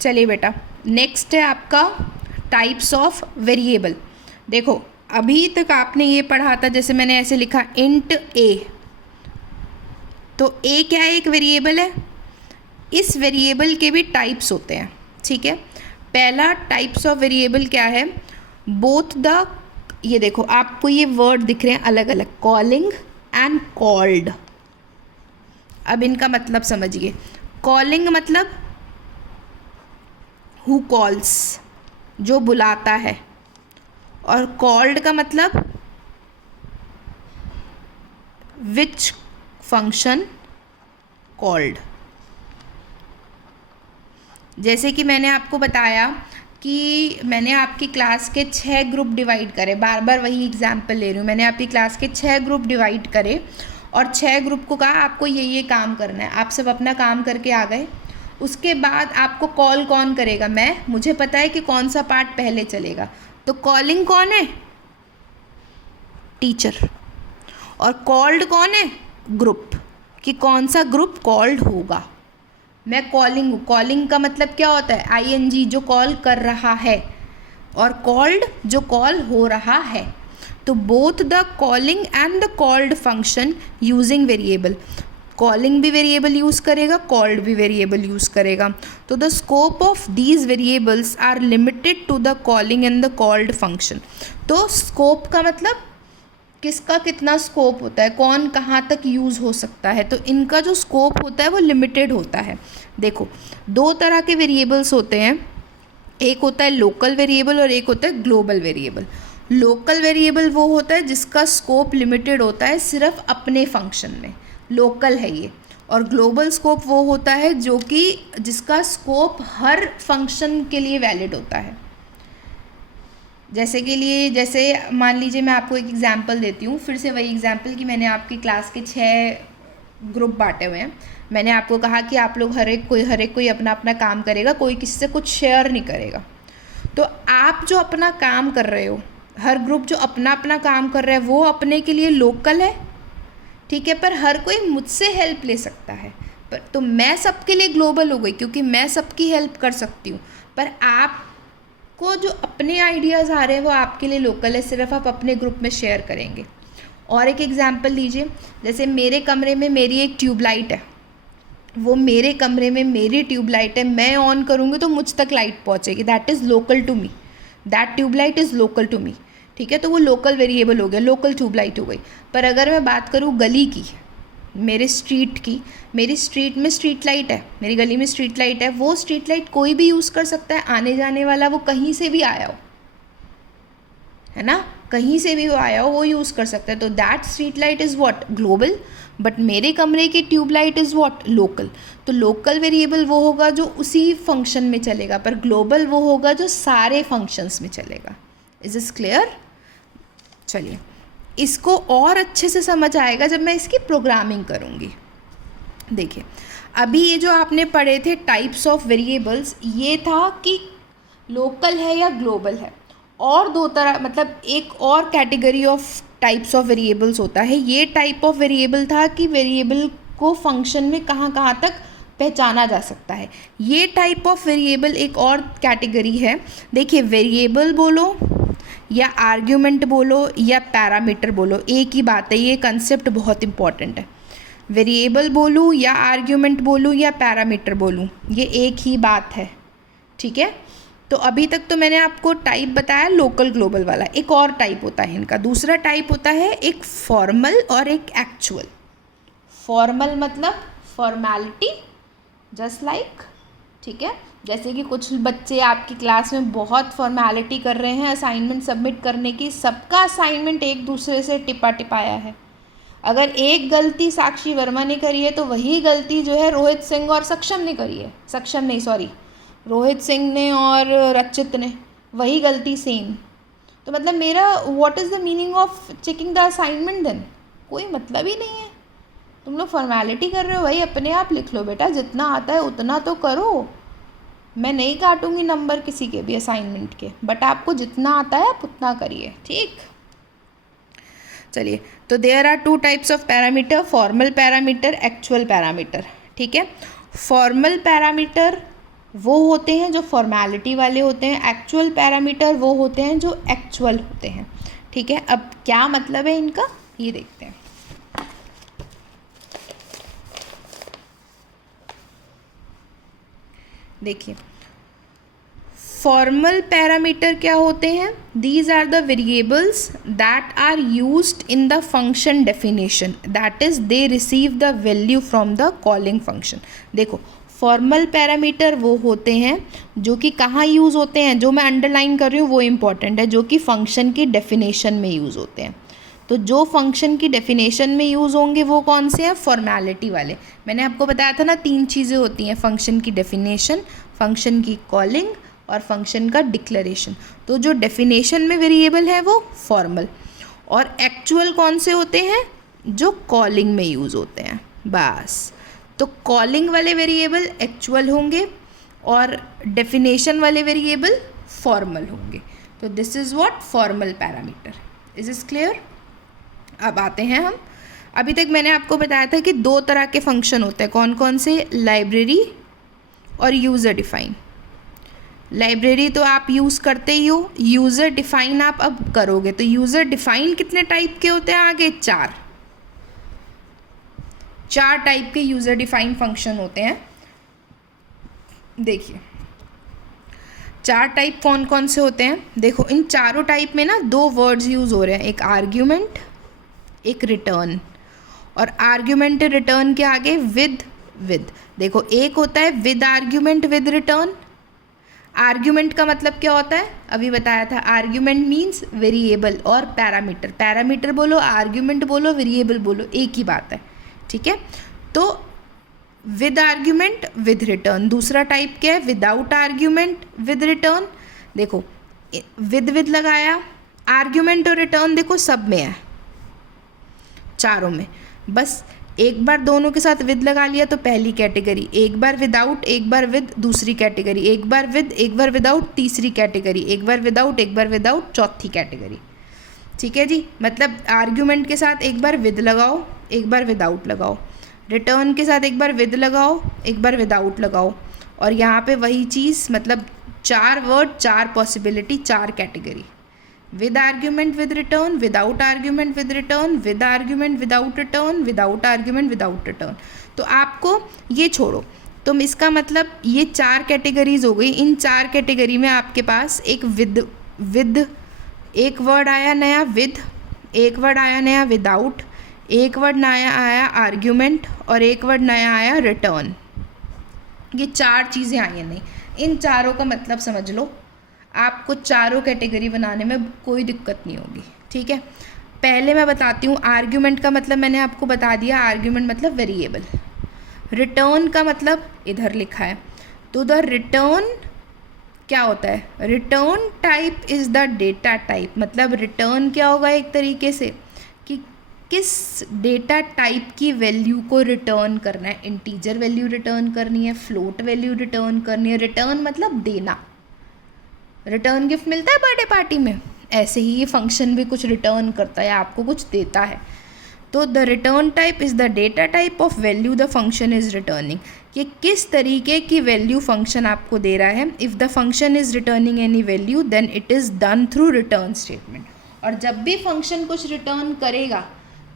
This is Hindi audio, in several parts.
चलिए बेटा, नेक्स्ट है आपका टाइप्स ऑफ वेरिएबल। देखो अभी तक आपने ये पढ़ा था, जैसे मैंने ऐसे लिखा इंट ए, तो ए क्या है, एक वेरिएबल है। इस वेरिएबल के भी टाइप्स होते हैं, ठीक है। पहला टाइप्स ऑफ वेरिएबल क्या है, बोथ द, ये देखो आपको ये वर्ड दिख रहे हैं अलग अलग, कॉलिंग एंड कॉल्ड। अब इनका मतलब समझिए। कॉलिंग मतलब हु कॉल्स, जो बुलाता है, और कॉल्ड का मतलब विच फंक्शन कॉल्ड। जैसे कि मैंने आपको बताया कि मैंने आपकी क्लास के 6 ग्रुप डिवाइड करे, बार बार वही एग्जाम्पल ले रही हूँ। मैंने आपकी क्लास के 6 ग्रुप डिवाइड करे और 6 ग्रुप को कहा आपको ये काम करना है। आप सब अपना काम करके आ गए। उसके बाद आपको कॉल कौन करेगा, मैं, मुझे पता है कि कौन सा पार्ट पहले चलेगा। तो कॉलिंग कौन है, टीचर। और कॉल्ड कौन है, ग्रुप, कि कौन सा ग्रुप कॉल्ड होगा। मैं कॉलिंग हूँ, कॉलिंग का मतलब क्या होता है, आईएनजी, जो कॉल कर रहा है, और कॉल्ड जो कॉल हो रहा है। तो both the calling and the called function using variable, calling भी वेरिएबल यूज़ करेगा, कॉल्ड भी वेरिएबल यूज़ करेगा। तो the scope of these variables are limited to the calling and the called function. तो स्कोप का मतलब किसका कितना स्कोप होता है, कौन कहाँ तक यूज़ हो सकता है। तो इनका जो स्कोप होता है वो लिमिटेड होता है। देखो 2 तरह के वेरिएबल्स होते हैं, एक होता है लोकल वेरिएबल और एक होता है ग्लोबल वेरिएबल। लोकल वेरिएबल वो होता है जिसका स्कोप लिमिटेड होता है सिर्फ अपने फंक्शन में, लोकल है ये। और ग्लोबल स्कोप वो होता है जो कि जिसका स्कोप हर फंक्शन के लिए वैलिड होता है। जैसे मान लीजिए मैं आपको एक एग्जांपल देती हूँ, फिर से वही एग्जांपल कि मैंने आपकी क्लास के 6 ग्रुप बांटे हुए हैं। मैंने आपको कहा कि आप लोग हर एक कोई अपना अपना काम करेगा, कोई किसी से कुछ शेयर नहीं करेगा। तो आप जो अपना काम कर रहे हो, हर ग्रुप जो अपना अपना काम कर रहा है वो अपने के लिए लोकल है, ठीक है, पर हर कोई मुझसे हेल्प ले सकता है। पर तो मैं सबके लिए ग्लोबल हो गई क्योंकि मैं सबकी हेल्प कर सकती हूँ। पर आपको जो अपने आइडियाज़ आ रहे हैं वो आपके लिए लोकल है, सिर्फ आप अपने ग्रुप में शेयर करेंगे। और एक एग्जांपल लीजिए, जैसे मेरे कमरे में मेरी एक ट्यूबलाइट है, वो मेरे कमरे में मेरी ट्यूबलाइट है, मैं ऑन करूँगी तो मुझ तक लाइट पहुँचेगी, that is local to me, that tubelight is local to me, ठीक है। तो वो लोकल वेरिएबल हो गया, लोकल ट्यूबलाइट हो गई। पर अगर मैं बात करूँ गली की, मेरे स्ट्रीट की, मेरी स्ट्रीट में स्ट्रीट लाइट है, मेरी गली में स्ट्रीट लाइट है, वो स्ट्रीट लाइट कोई भी यूज़ कर सकता है, आने जाने वाला, वो कहीं से भी आया हो, है ना, कहीं से भी वो आया हो वो यूज़ कर सकता है। तो that street light is what, global. But मेरे कमरे की ट्यूबलाइट इज़ व्हाट, लोकल। तो लोकल वेरिएबल वो होगा जो उसी फंक्शन में चलेगा, पर ग्लोबल वो होगा जो सारे फंक्शंस में चलेगा। Is is clear. चलिए, इसको और अच्छे से समझ आएगा जब मैं इसकी प्रोग्रामिंग करूँगी। देखिए अभी ये जो आपने पढ़े थे टाइप्स ऑफ वेरिएबल्स, ये था कि लोकल है या ग्लोबल है। और 2 तरह, मतलब एक और category of types of variables होता है। ये टाइप ऑफ वेरिएबल था कि वेरिएबल को फंक्शन में कहाँ कहाँ तक पहचाना जा सकता है। ये टाइप ऑफ वेरिएबल एक और कैटेगरी है। देखिए वेरिएबल बोलो या आर्ग्यूमेंट बोलो या पैरामीटर बोलो, एक ही बात है, ये कंसेप्ट बहुत इंपॉर्टेंट है। वेरिएबल बोलूँ या आर्ग्यूमेंट बोलूँ या पैरामीटर बोलूँ, ये एक ही बात है, ठीक है। तो अभी तक तो मैंने आपको टाइप बताया लोकल ग्लोबल वाला। एक और टाइप होता है इनका, दूसरा टाइप होता है एक फॉर्मल और एक एक्चुअल। फॉर्मल मतलब फॉर्मेलिटी, जस्ट लाइक, ठीक है। जैसे कि कुछ बच्चे आपकी क्लास में बहुत फॉर्मेलिटी कर रहे हैं असाइनमेंट सबमिट करने की, सबका असाइनमेंट एक दूसरे से टिपा टिपाया है। अगर एक गलती साक्षी वर्मा ने करी है तो वही गलती जो है रोहित सिंह और सक्षम ने करी है, सक्षम नहीं सॉरी, रोहित सिंह ने और रचित ने, वही गलती सेम। तो मतलब मेरा what is the meaning of checking the assignment then, कोई मतलब ही नहीं है। तुम लोग फॉर्मेलिटी कर रहे हो, भाई अपने आप लिख लो बेटा, जितना आता है उतना तो करो। मैं नहीं काटूंगी नंबर किसी के भी असाइनमेंट के, बट आपको जितना आता है आप उतना करिए, ठीक। चलिए, तो there are 2 types of parameter, formal parameter, actual parameter, ठीक है। फॉर्मल पैरामीटर वो होते हैं जो फॉर्मेलिटी वाले होते हैं, एक्चुअल पैरामीटर वो होते हैं जो एक्चुअल होते हैं। ठीक है, अब क्या मतलब है इनका ये देखते हैं। देखिए, फॉर्मल पैरामीटर क्या होते हैं? These are the variables that are used in the function definition, that is they receive the value from the calling function. देखो, फॉर्मल पैरामीटर वो होते हैं जो कि कहाँ यूज़ होते हैं, जो मैं अंडरलाइन कर रही हूँ वो इम्पॉर्टेंट है, जो कि फंक्शन की डेफिनेशन में यूज़ होते हैं। तो जो फंक्शन की डेफिनेशन में यूज़ होंगे वो कौन से हैं? फॉर्मेलिटी वाले। मैंने आपको बताया था ना 3 चीज़ें होती हैं, फंक्शन की डेफिनेशन, फंक्शन की कॉलिंग और फंक्शन का डिक्लेरेशन। तो जो डेफिनेशन में वेरिएबल है वो फॉर्मल, और एक्चुअल कौन से होते हैं? जो कॉलिंग में यूज़ होते हैं। बस, तो कॉलिंग वाले वेरिएबल एक्चुअल होंगे और डेफिनेशन वाले वेरिएबल फॉर्मल होंगे। तो this is what formal parameter. Is is clear? अब आते हैं हम, अभी तक मैंने आपको बताया था कि 2 तरह के फंक्शन होते हैं। कौन कौन से? लाइब्रेरी और यूज़र डिफाइन। लाइब्रेरी तो आप यूज़ करते ही हो, यूज़र डिफाइन आप अब करोगे। तो यूज़र डिफाइन कितने टाइप के होते हैं? आगे 4 टाइप के यूज़र डिफाइन फंक्शन होते हैं। देखिए, 4 टाइप कौन कौन से होते हैं? देखो, इन चारों टाइप में ना 2 वर्ड्स यूज़ हो रहे हैं, एक आर्ग्यूमेंट, एक रिटर्न। और आर्ग्यूमेंट रिटर्न के आगे विद। देखो, एक होता है with argument with return. Argument का मतलब क्या होता है? अभी बताया था, आर्ग्यूमेंट मीन्स वेरिएबल और पैरामीटर। पैरामीटर बोलो, आर्ग्यूमेंट बोलो, वेरिएबल बोलो, एक ही बात है। ठीक है, तो विद आर्ग्यूमेंट विद रिटर्न। दूसरा टाइप क्या है? Without argument with return. देखो, विद लगाया, आर्ग्यूमेंट और रिटर्न देखो सब में है, चारों में। बस एक बार दोनों के साथ विद लगा लिया तो पहली कैटेगरी, एक बार विदाउट, एक बार विद दूसरी कैटेगरी, एक बार विद एक बार विदाउट तीसरी कैटेगरी, एक बार विदाउट एक बार विदाउट चौथी कैटेगरी। ठीक है जी, मतलब आर्ग्यूमेंट के साथ एक बार विद लगाओ, एक बार विदाउट लगाओ, रिटर्न के साथ एक बार विद लगाओ, एक बार विदाउट लगाओ, और यहाँ पे वही चीज़, मतलब 4 word, 4 possibility, 4 category. With argument with return, without argument with return, with argument without return, without argument without return. तो आपको ये छोड़ो, तुम इसका मतलब ये 4 कैटेगरीज हो गई। इन 4 कैटेगरी में आपके पास एक विद एक वर्ड आया नया विद, एक वर्ड आया नया विदाउट, एक वर्ड नया आया आर्ग्यूमेंट, और एक वर्ड नया आया रिटर्न। ये 4 चीज़ें आई हैं। नहीं, इन चारों का मतलब समझ लो, आपको चारों कैटेगरी बनाने में कोई दिक्कत नहीं होगी। ठीक है, पहले मैं बताती हूँ। आर्ग्यूमेंट का मतलब मैंने आपको बता दिया, आर्ग्यूमेंट मतलब वेरिएबल। रिटर्न का मतलब इधर लिखा है। तो द रिटर्न क्या होता है? Return type is the data type. मतलब रिटर्न क्या होगा? एक तरीके से कि किस डेटा टाइप की वैल्यू को रिटर्न करना है। इंटीजर वैल्यू रिटर्न करनी है, फ्लोट वैल्यू रिटर्न करनी है। रिटर्न मतलब देना। रिटर्न गिफ्ट मिलता है बर्थडे पार्टी में, ऐसे ही ये फंक्शन भी कुछ रिटर्न करता है, आपको कुछ देता है। तो the return type is the data type of value the function is returning, कि किस तरीके की वैल्यू फंक्शन आपको दे रहा है। If the function is returning any value then it is done through return statement. और जब भी फंक्शन कुछ रिटर्न करेगा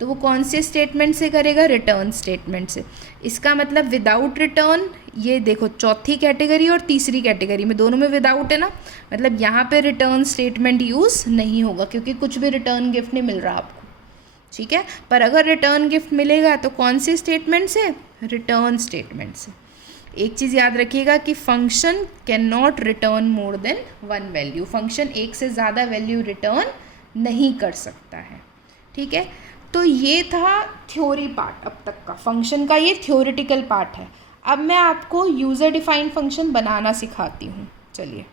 तो वो कौन से स्टेटमेंट से करेगा? रिटर्न स्टेटमेंट से। इसका मतलब विदाउट रिटर्न, ये देखो चौथी कैटेगरी और तीसरी कैटेगरी में दोनों में विदाउट है ना, मतलब यहाँ पे रिटर्न स्टेटमेंट यूज़ नहीं होगा, क्योंकि कुछ भी रिटर्न गिफ्ट नहीं मिल रहा आपको। ठीक है, पर अगर रिटर्न गिफ्ट मिलेगा तो कौन से स्टेटमेंट से? रिटर्न स्टेटमेंट से। एक चीज़ याद रखिएगा कि function can not return more than 1 value. Function एक से ज़्यादा वैल्यू रिटर्न नहीं कर सकता है। ठीक है, तो ये था थ्योरी पार्ट अब तक का। फंक्शन का ये थ्योरेटिकल पार्ट है। अब मैं आपको यूज़र डिफाइंड फंक्शन बनाना सिखाती हूँ। चलिए।